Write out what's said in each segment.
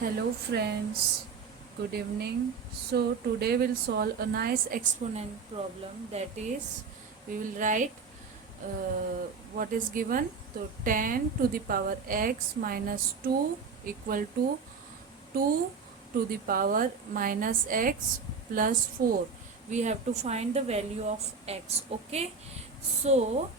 Hello friends, good evening. So today we'll solve a nice exponent problem, that is we will write what is given. So 10 to the power x minus 2 equal to 2 to the power minus x plus 4. We have to find the value of x. Okay, so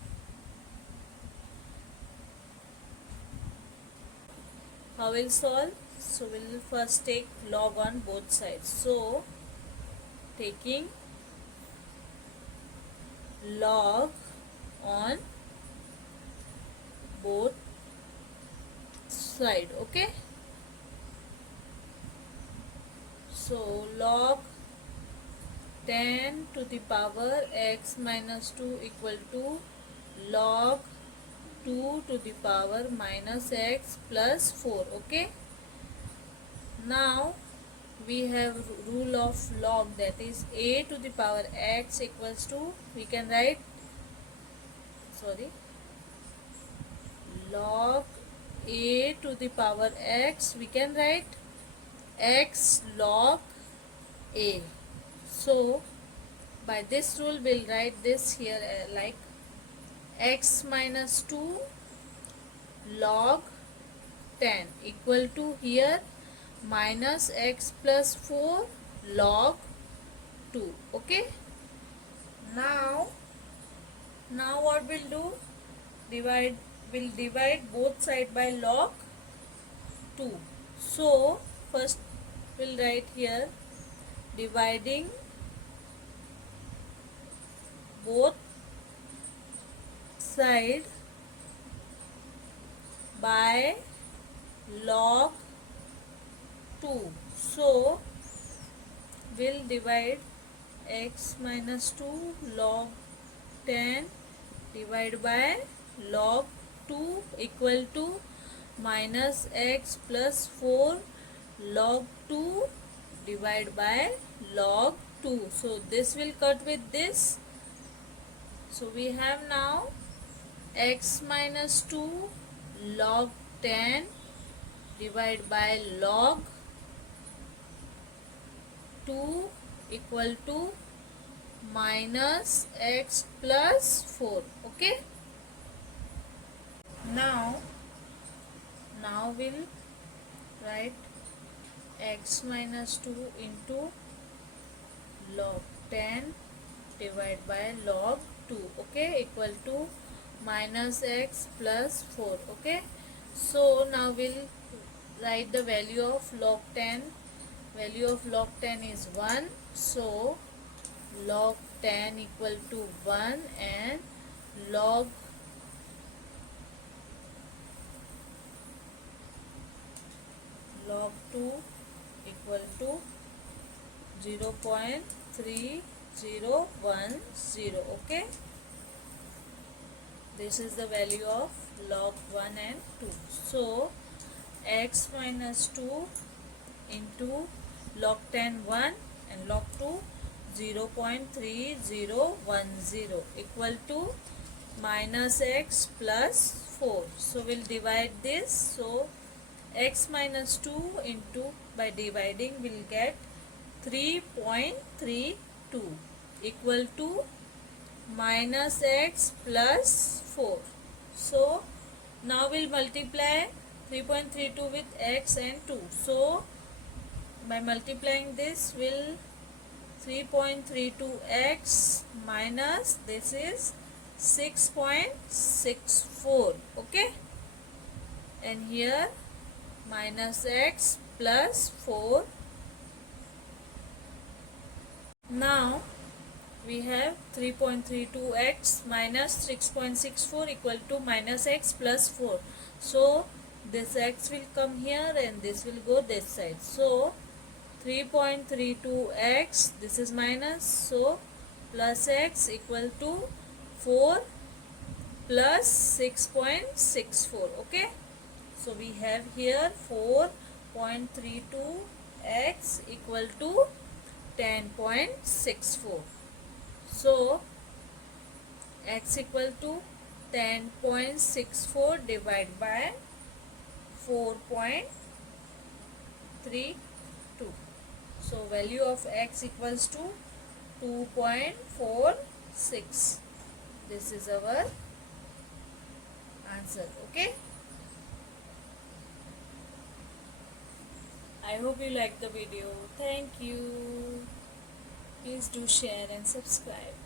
how we'll solve? So we'll first take log on both sides. So taking log on both side. Okay, so log 10 to the power x minus 2 equal to log 2 to the power minus x plus 4. Okay, now we have rule of log, that is a to the power x equals to, we can write, sorry, log a to the power x, we can write x log a. So by this rule we'll write this here like x minus 2 log 10 equal to here minus x plus 4 log 2. Okay, now what we'll do, we'll divide both side by log 2. So first we'll write here dividing both side by log 2. So we'll divide x minus 2 log 10 divided by log 2 equal to minus x plus 4 log 2 divided by log 2. So this will cut with this. So we have now x minus 2 log 10 divided by log 2 equal to minus x plus 4. Okay, now we'll write x minus 2 into log 10 divided by log 2. Okay, equal to minus x plus 4. Okay, so now we'll write the value of log 10. Value of log 10 is 1. So log 10 equal to 1 and log 2 equal to 0.3010. Okay, this is the value of log 1 and 2. So x minus 2 into log 10 1 and log 2 0.3010 equal to minus x plus 4. So we'll divide this. So x minus 2 into, by dividing we'll get 3.32 equal to minus x plus 4. So now we'll multiply 3.32 with x and 2. So by multiplying this, will 3.32x minus this is 6.64. Okay, and here minus x plus 4. Now we have 3.32x minus 6.64 equal to minus x plus 4. So this x will come here and this will go this side. So 3.32x, this is minus, so plus x equal to 4 plus 6.64. Okay, so we have here 4.32x equal to 10.64. So x equal to 10.64 divided by 4.32. 3, 2. So value of x equals to 2.46. This is our answer. Okay. I hope you like the video. Thank you. Please do share and subscribe.